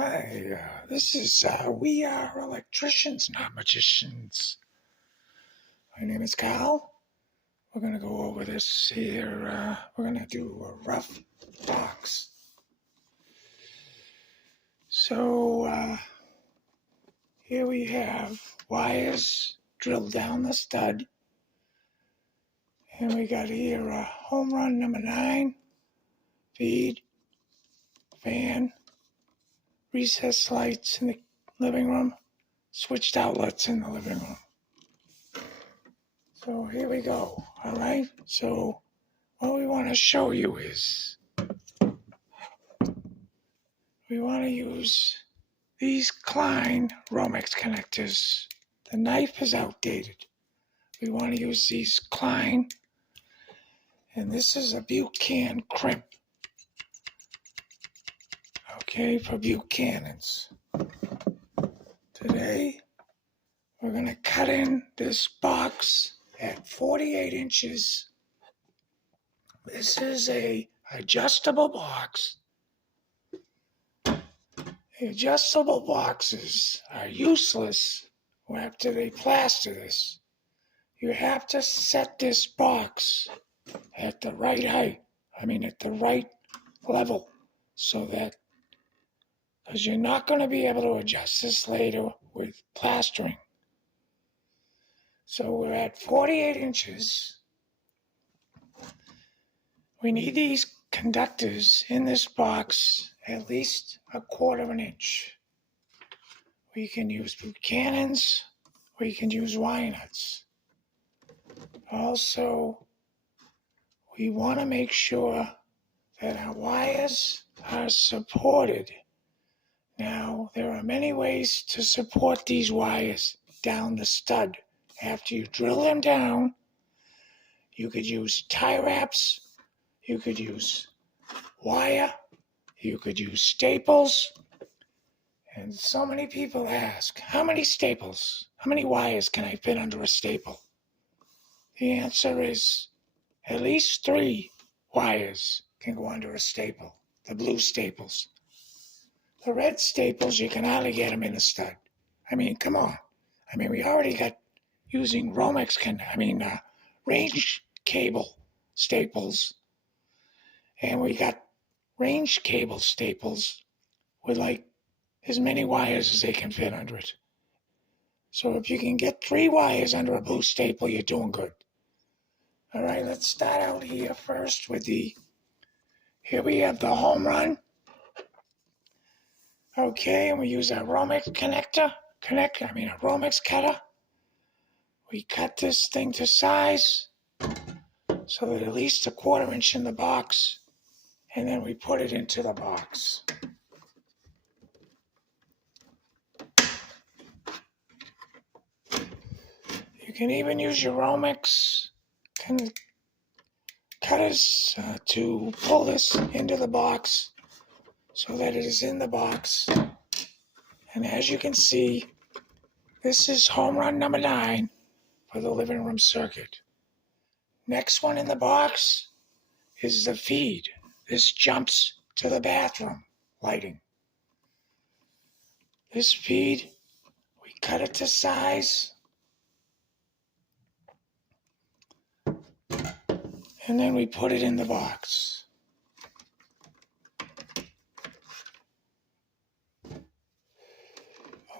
Hi, this is, we are electricians, not magicians. My name is Carl. We're going to go over this here. We're going to do a rough box. So, here we have wires drilled down the stud. And we got here a home run number 9, feed, fan, recessed lights in the living room, switched outlets in the living room. So here we go, all right? So what we want to show you is we want to use these Klein Romex connectors. The knife is outdated. We want to use these Klein, and this is a Buchanan Crimper. Okay, for Buchanans. Today, we're going to cut in this box at 48 inches. This is a adjustable box. The adjustable boxes are useless after they plaster this. You have to set this box at the right height. At the right level, so that, because you're not going to be able to adjust this later with plastering. So we're at 48 inches. We need these conductors in this box at least 1/4 inch. We can use Buchanans, we can use Y nuts. Also, we want to make sure that our wires are supported. Now, there are many ways to support these wires down the stud. After you drill them down, you could use tie wraps, you could use wire, you could use staples. And so many people ask, how many wires can I fit under a staple? The answer is at least 3 wires can go under a staple, the blue staples. The red staples, you can hardly get them in a stud. Come on. We already got using Romex, range cable staples. And we got range cable staples with like as many wires as they can fit under it. So if you can get 3 wires under a blue staple, you're doing good. All right, let's start out here first with here we have the home run. Okay, and we use a Romex a Romex cutter. We cut this thing to size so that at least 1/4 inch in the box, and then we put it into the box. You can even use your Romex cutters to pull this into the box so that it is in the box. And as you can see, this is home run number 9 for the living room circuit. Next one in the box is the feed. This jumps to the bathroom lighting. This feed, we cut it to size, and then we put it in the box.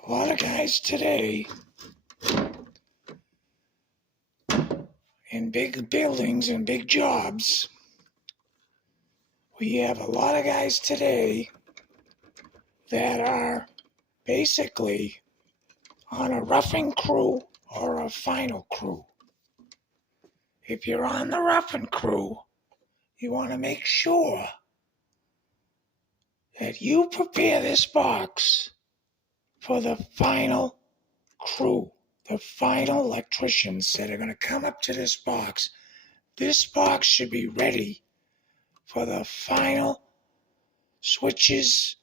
A lot of guys today in big buildings and big jobs, we have a lot of guys today that are basically on a roughing crew or a final crew. If you're on the roughing crew, you want to make sure that you prepare this box for the final crew, the final electricians that are going to come up to this box. This box should be ready for the final switches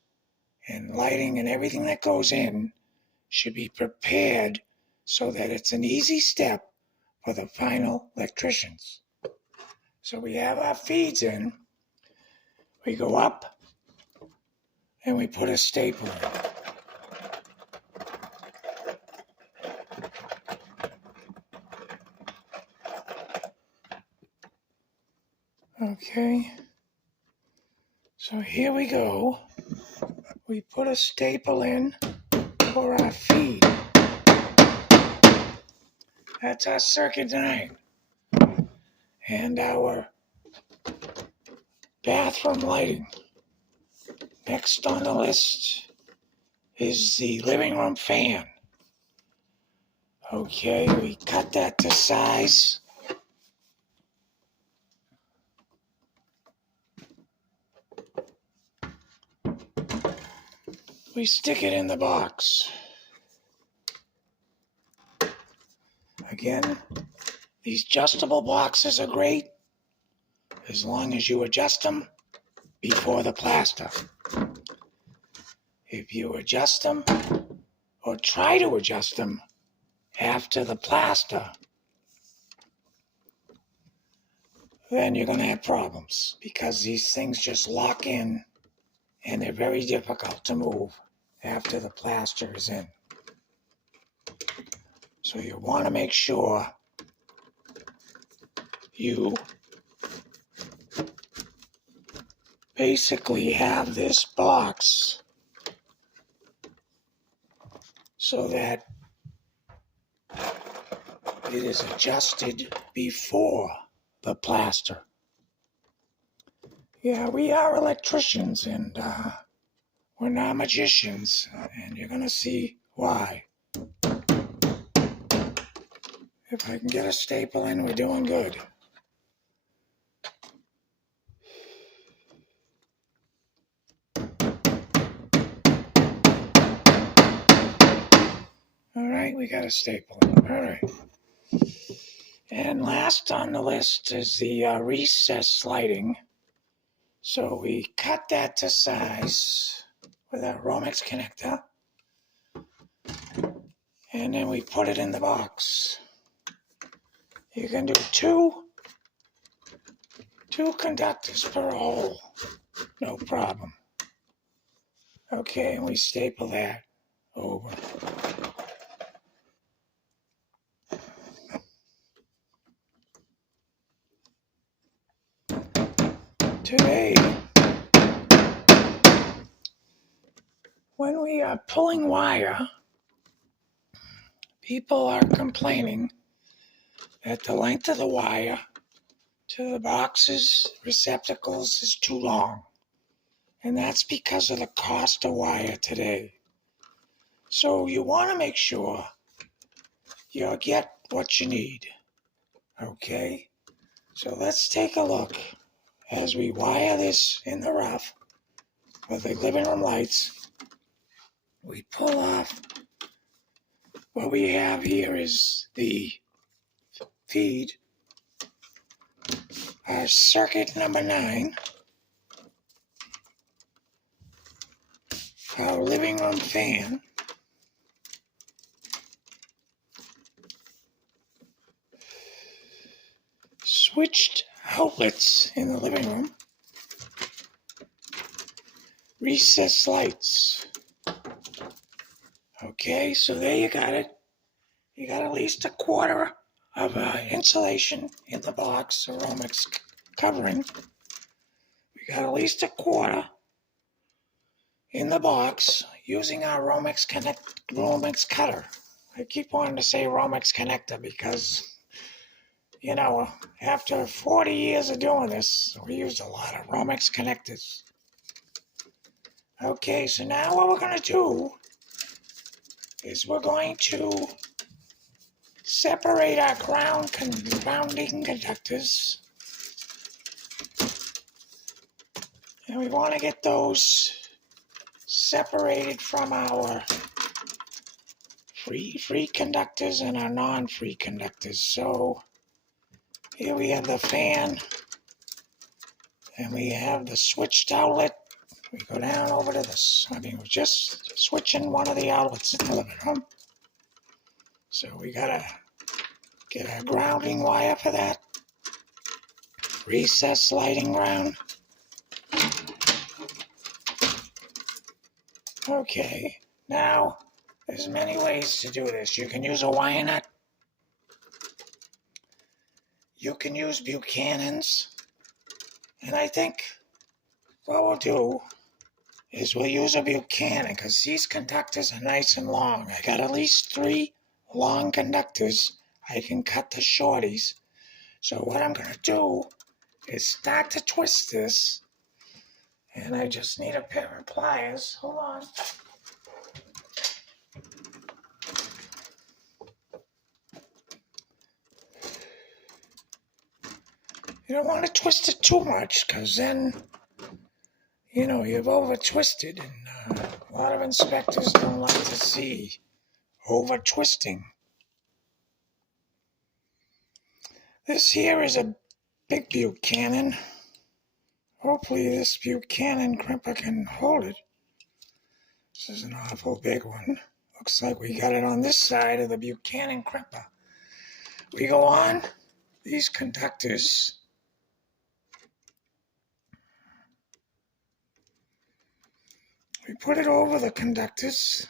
and lighting, and everything that goes in should be prepared so that it's an easy step for the final electricians. So we have our feeds in. We go up and we put a staple in. Okay, so here we go. We put a staple in for our feed. That's our circuit 9. And our bathroom lighting. Next on the list is the living room fan. Okay, we cut that to size. We stick it in the box. Again, these adjustable boxes are great as long as you adjust them before the plaster. If you adjust them or try to adjust them after the plaster, then you're going to have problems because these things just lock in and they're very difficult to move after the plaster is in. So you want to make sure you basically have this box so that it is adjusted before the plaster. Yeah, we are electricians and we're not magicians, and you're going to see why. If I can get a staple in, we're doing good. All right, we got a staple in. All right. And last on the list is the recess lighting. So we cut that to size with a Romex connector. And then we put it in the box. You can do two conductors per hole. No problem. Okay, and we staple that over. Today, when we are pulling wire, people are complaining that the length of the wire to the boxes, receptacles is too long. And that's because of the cost of wire today. So you want to make sure you get what you need. Okay? So let's take a look as we wire this in the rough with the living room lights. We pull off. What we have here is the feed, our circuit number 9, our living room fan, switched outlets in the living room, recessed lights. Okay, so there you got it. You got at least a quarter of insulation in the box, a Romex covering. We got at least a quarter in the box using our Romex cutter. I keep wanting to say Romex connector because, after 40 years of doing this, we used a lot of Romex connectors. Okay, so now what we're going to do is we're going to separate our grounding conductors. And we want to get those separated from our free conductors and our non-free conductors. So here we have the fan, and we have the switched outlet. We go down over to this. We're just switching one of the outlets in the living room. So we gotta get our grounding wire for that. Recess lighting ground. Okay, now there's many ways to do this. You can use a wire nut. You can use Buchanan's. And I think what we'll do is we'll use a Buchanan because these conductors are nice and long. I got at least 3 long conductors. I can cut the shorties. So what I'm going to do is start to twist this. And I just need a pair of pliers. Hold on. You don't want to twist it too much because then, you've over twisted. And a lot of inspectors don't like to see over twisting. This here is a big Buchanan. Hopefully this Buchanan Crimper can hold it. This is an awful big one. Looks like we got it on this side of the Buchanan Crimper. We go on these conductors. We put it over the conductors.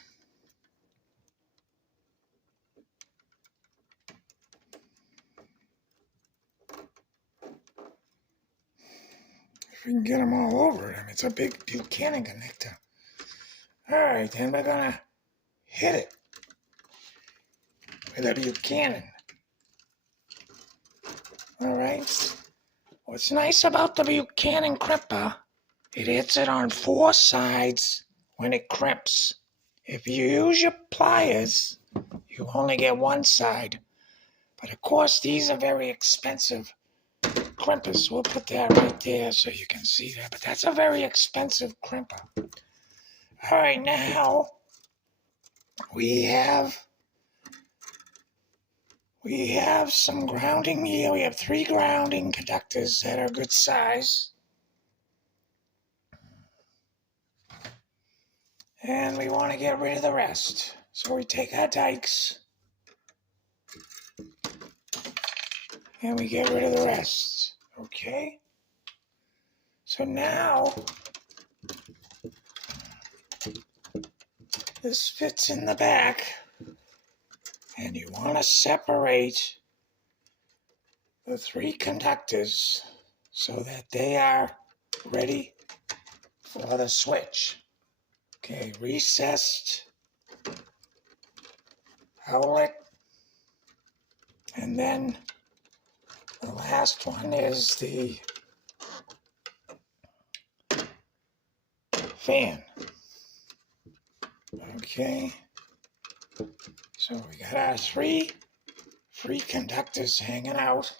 If we can get them all over it. I mean, it's a big Buchanan connector. All right, then we're going to hit it with a Buchanan. All right. What's nice about the Buchanan Crimper, it hits it on 4 sides when it crimps. If you use your pliers, you only get 1 side. But of course, these are very expensive crimpers. We'll put that right there so you can see that. But that's a very expensive crimper. All right, now we have some grounding here. We have 3 grounding conductors that are good size. And we want to get rid of the rest. So we take our dikes and we get rid of the rest. Okay? So now this fits in the back, and you want to separate the 3 conductors so that they are ready for the switch. Okay, recessed outlet, and then the last one is the fan. Okay, so we got our 3 free conductors hanging out.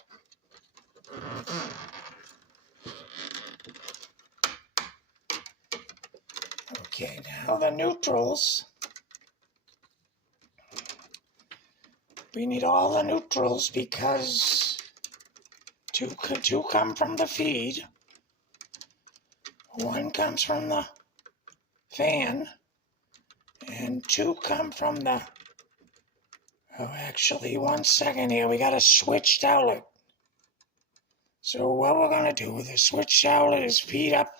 Okay, now the neutrals. We need all the neutrals because 2 come from the feed, 1 comes from the fan, and 2 come from the, actually 1 second here, we got a switched outlet. So what we're going to do with the switched outlet is feed up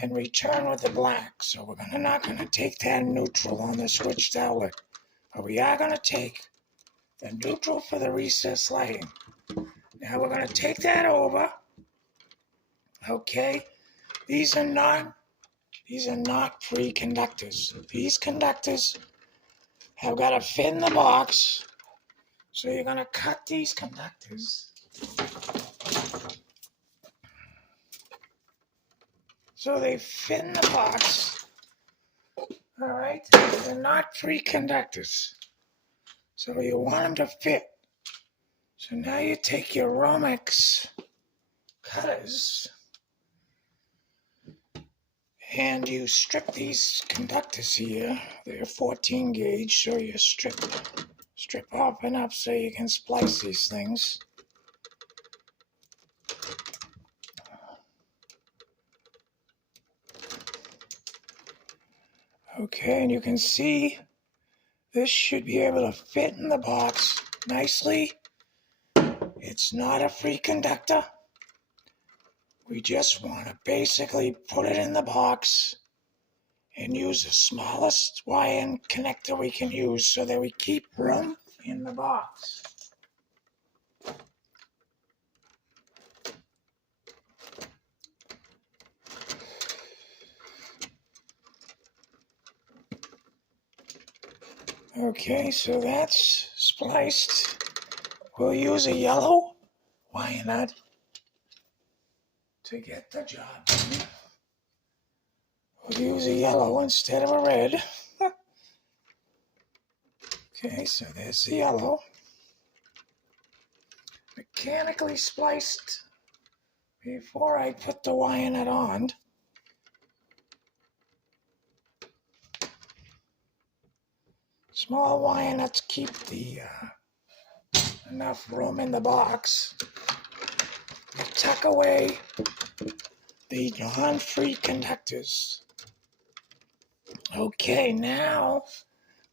and return with the black. So we're not going to take that neutral on the switched outlet, but we are going to take the neutral for the recessed lighting. Now we're going to take that over. Okay, these are not free conductors. These conductors have got to fit in the box. So you're going to cut these conductors. So they fit in the box. All right, they're not free conductors. So you want them to fit. So now you take your Romex cutters and you strip these conductors here. They're 14 gauge, so you strip off enough so you can splice these things. Okay, and you can see this should be able to fit in the box nicely. It's not a free conductor. We just want to basically put it in the box and use the smallest wire and connector we can use so that we keep room in the box. Okay, so that's spliced. We'll use a yellow wire nut to get the job done. We'll use a yellow instead of a red. Okay, so there's the yellow. Mechanically spliced before I put the wire nut on. Small wire nuts keep enough room in the box. You tuck away the non-free conductors. Okay, now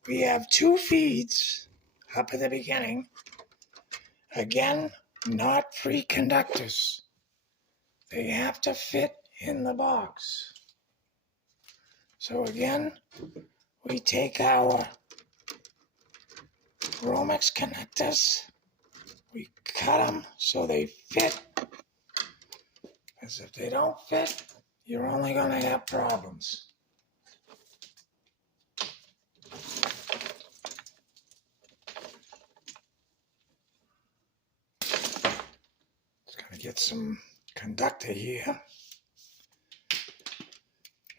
we have 2 feeds up at the beginning. Again, not free conductors. They have to fit in the box. So again, we take our Romex connectors, we cut them so they fit. Because if they don't fit, you're only going to have problems. Just going to get some conductor here.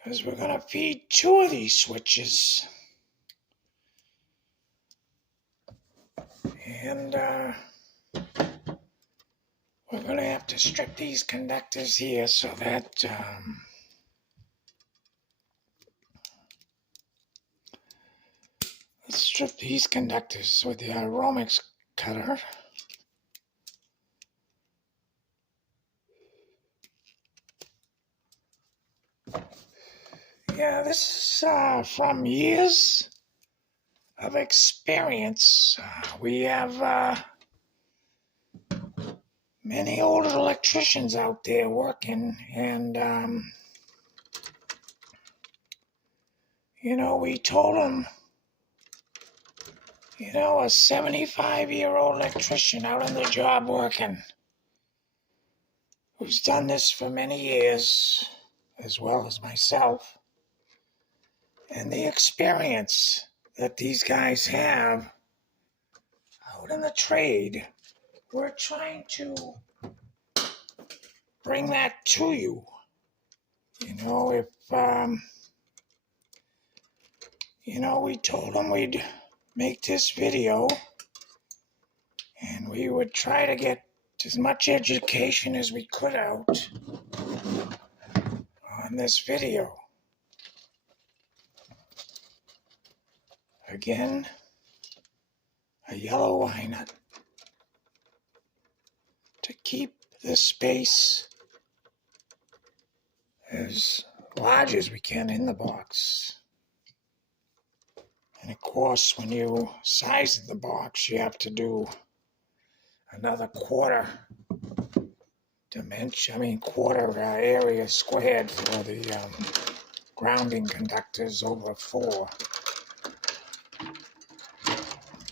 Because we're going to feed 2 of these switches. And we're going to have to strip these conductors here so that let's strip these conductors with the Romex cutter. Yeah, this is from years of experience. We have many old electricians out there working, and we told them, a 75-year-old electrician out on the job working, who's done this for many years, as well as myself, and the experience that these guys have out in the trade, we're trying to bring that to you. If we told them we'd make this video and we would try to get as much education as we could out on this video. Again, a yellow wire nut to keep the space as large as we can in the box. And of course, when you size the box, you have to do another quarter area squared for the grounding conductors over 4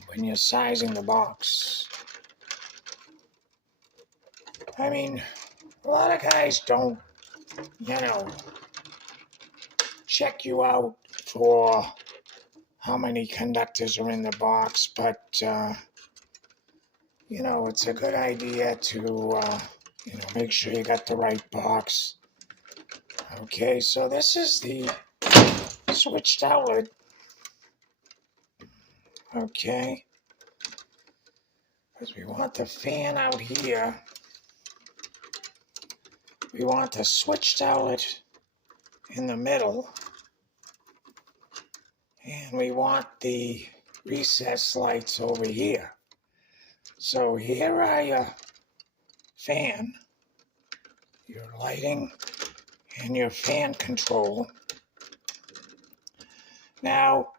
when you're sizing the box. A lot of guys don't, check you out for how many conductors are in the box, but it's a good idea to make sure you got the right box. Okay, so this is the switched outlet. Okay, because we want the fan out here. We want the switched outlet in the middle. And we want the recess lights over here. So here are your fan, your lighting, and your fan control. Now,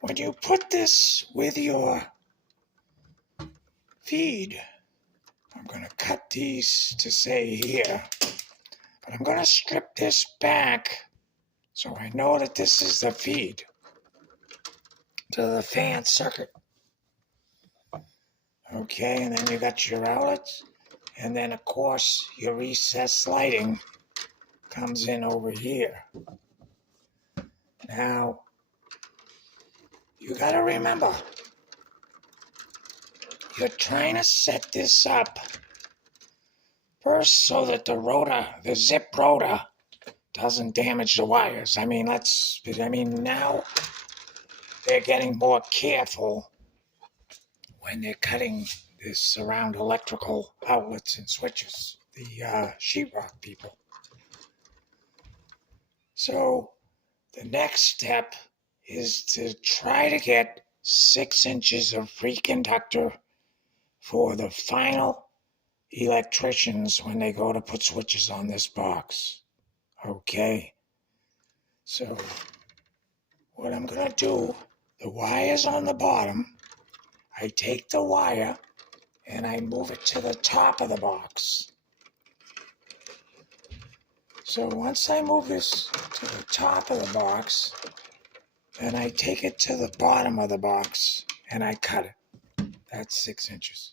when you put this with your feed, I'm going to cut these to say here, but I'm going to strip this back So I know that this is the feed to the fan circuit. Okay, and then you got your outlets, and then of course your recessed lighting comes in over here. Now, you gotta remember, you're trying to set this up first so that the zip rotor, doesn't damage the wires. Now they're getting more careful when they're cutting this around electrical outlets and switches, the sheetrock people. So the next step is to try to get 6 inches of free conductor for the final electricians when they go to put switches on this box. Okay? So what I'm going to do, the wire's on the bottom. I take the wire and I move it to the top of the box. So once I move this to the top of the box, then I take it to the bottom of the box and I cut it. That's 6 inches.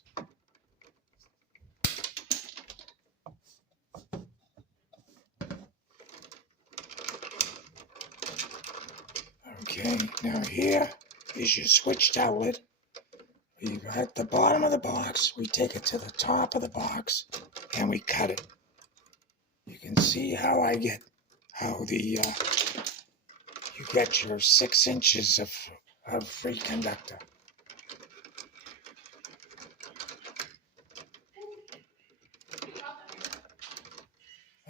Okay, now here is your switched outlet. We at the bottom of the box, we take it to the top of the box and we cut it. You can see how you get your 6 inches of free conductor.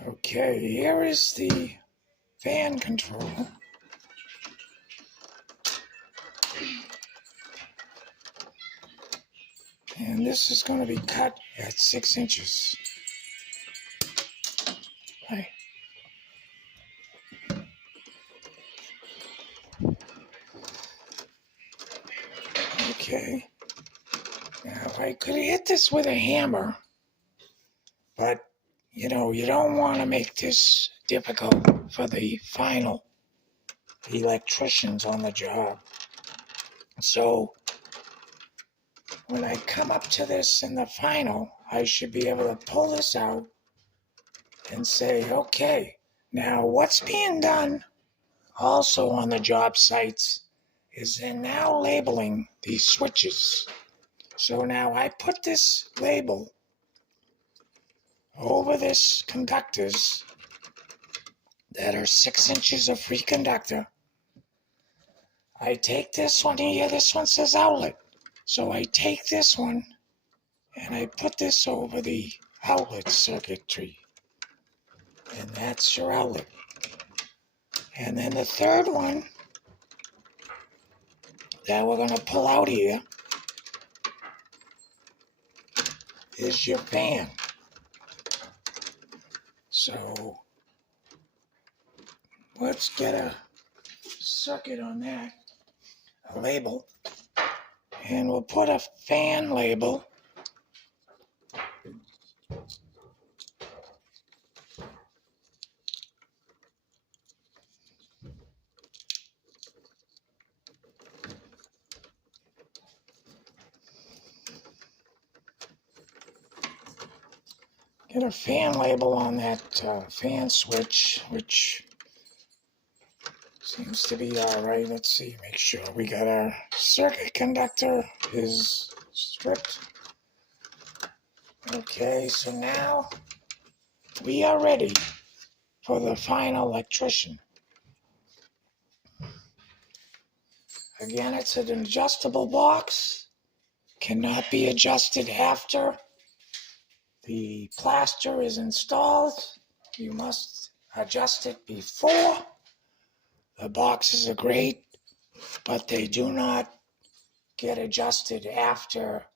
Okay, here is the fan control. And this is going to be cut at 6 inches. Right. Okay. Now I could hit this with a hammer, but you don't want to make this difficult for the final electricians on the job. So when I come up to this in the final, I should be able to pull this out and say, okay, now what's being done also on the job sites is they're now labeling these switches. So now I put this label over this conductors that are 6 inches of free conductor. I take this one here, this one says outlet. So I take this one and I put this over the outlet circuitry. And that's your outlet. And then the third one that we're going to pull out here is your fan. So let's get a circuit on that, a label, and we'll put a fan label on that fan switch, which seems to be all right. Let's see, make sure we got our circuit conductor is stripped. Okay, so now we are ready for the final electrician. Again, it's an adjustable box, cannot be adjusted after the plaster is installed. You must adjust it before. The boxes are great, but they do not get adjusted after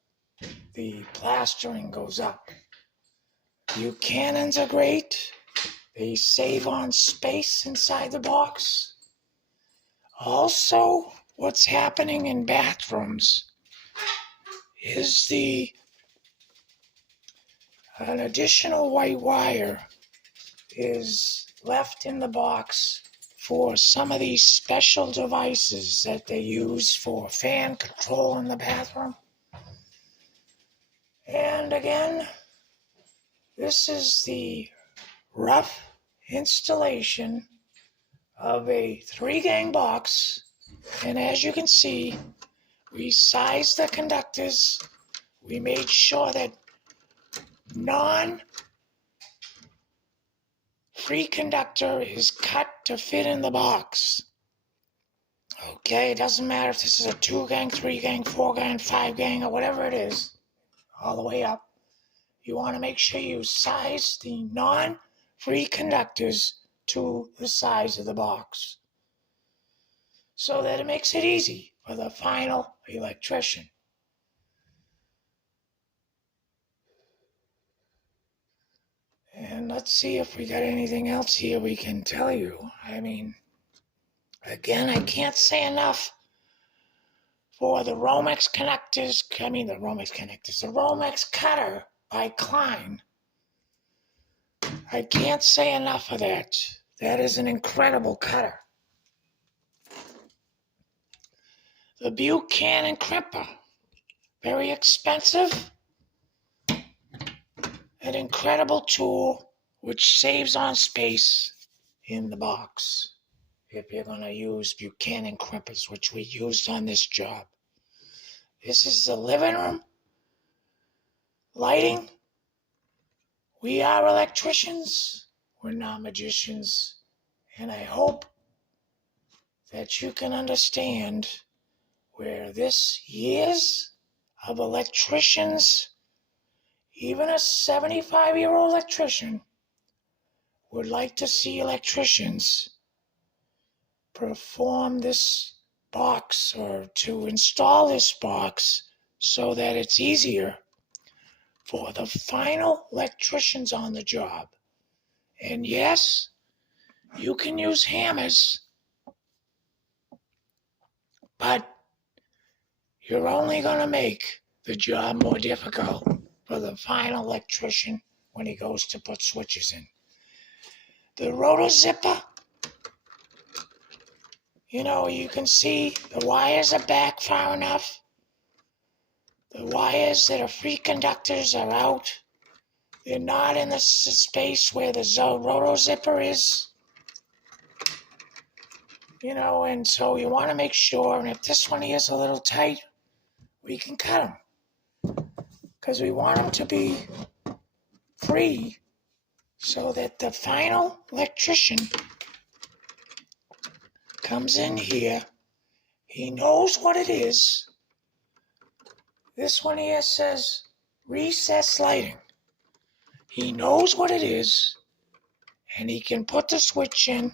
the plastering goes up. Buchanans are great. They save on space inside the box. Also, what's happening in bathrooms is an additional white wire is left in the box for some of these special devices that they use for fan control in the bathroom. And again, this is the rough installation of a 3-gang box. And as you can see, we sized the conductors. We made sure that non-free conductor is cut to fit in the box. Okay, it doesn't matter if this is a 2-gang, 3-gang, 4-gang, 5-gang, or whatever it is, all the way up. You want to make sure you size the non-free conductors to the size of the box, so that it makes it easy for the final electrician. And let's see if we got anything else here we can tell you. I mean, again, I can't say enough for the Romex connectors. The Romex cutter by Klein. I can't say enough of that. That is an incredible cutter. The Buchanan Crimper. Very expensive. An incredible tool which saves on space in the box if you're going to use Buchanan Crimpers, which we used on this job. This is the living room lighting. We are electricians. We're not magicians. And I hope that you can understand where this years of electricians, even a 75-year-old electrician, would like to see electricians perform this box or to install this box so that it's easier for the final electricians on the job. And yes, you can use hammers, but you're only going to make the job more difficult for the final electrician when he goes to put switches in. The rotor zipper, you can see the wires are back far enough. The wires that are free conductors are out. They're not in the space where the rotor zipper is. And so you want to make sure, and if this one is a little tight, we can cut them. Because we want them to be free so that the final electrician comes in here. He knows what it is. This one here says recess lighting. He knows what it is, and he can put the switch in.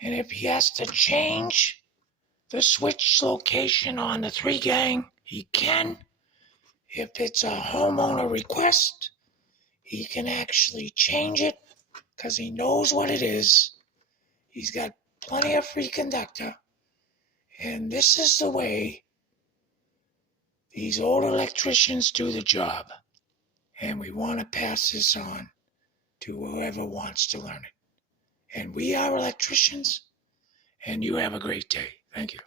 And if he has to change the switch location on the 3-gang, he can. If it's a homeowner request, he can actually change it because he knows what it is. He's got plenty of free conductor. And this is the way these old electricians do the job. And we want to pass this on to whoever wants to learn it. And we are electricians, and you have a great day. Thank you.